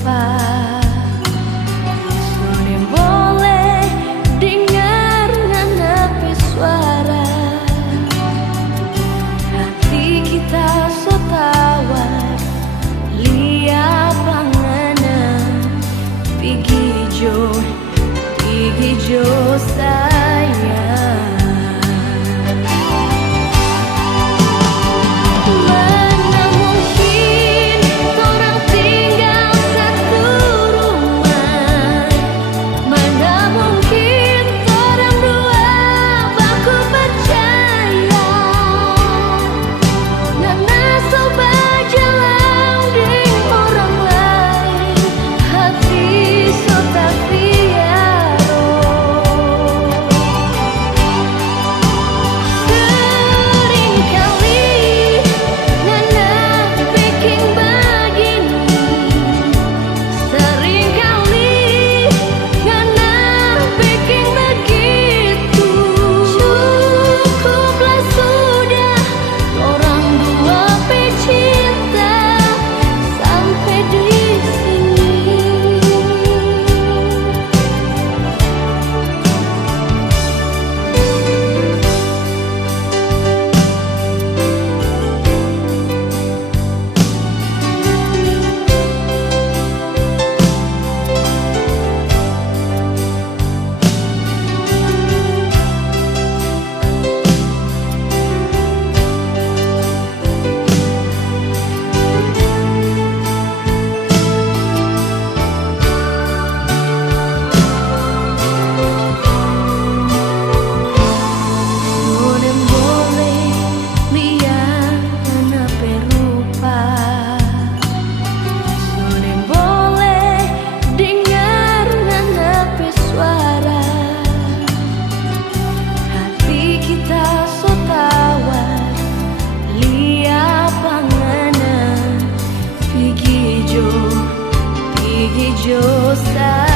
rupa. Sudah boleh dengar nanapi suara hati kita setawar lihat panganan pigi jo sayang. Mana mungkin orang tinggal satu rumah, mana mungkin orang dua baku percaya. Nana coba jalan dengan orang lain, hati so tak biaro. Seringkali Nana bikin begini, seringkali Nana bikin begitu. Cukuplah sudah orang dua pecinta sampai di sini. Sudah boleh lihat nanapi rupa, sudah boleh dengar nanapi suara hati kita setawar lihat panganan pigi jo sayang.